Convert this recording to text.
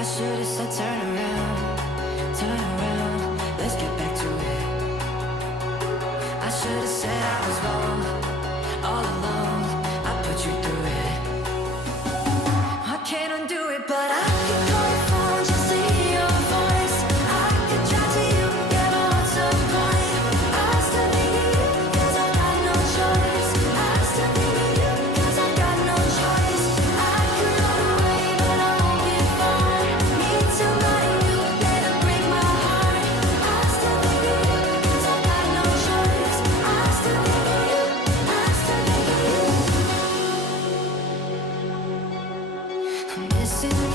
I should've said turn around, let's get back to it. I should've said I was wrong, all along, I put you through it. I can't undo it, but I can call your phone just to hear your voice. I could try to you, get on some point. I still think of you, cause I've got no choice. I still think of you, cause I've got no choice. I could run away, but I won't get far. Need somebody new, let it break my heart. I still think of you, cause I've got no choice. I still think of you, I still think of you. I'm missing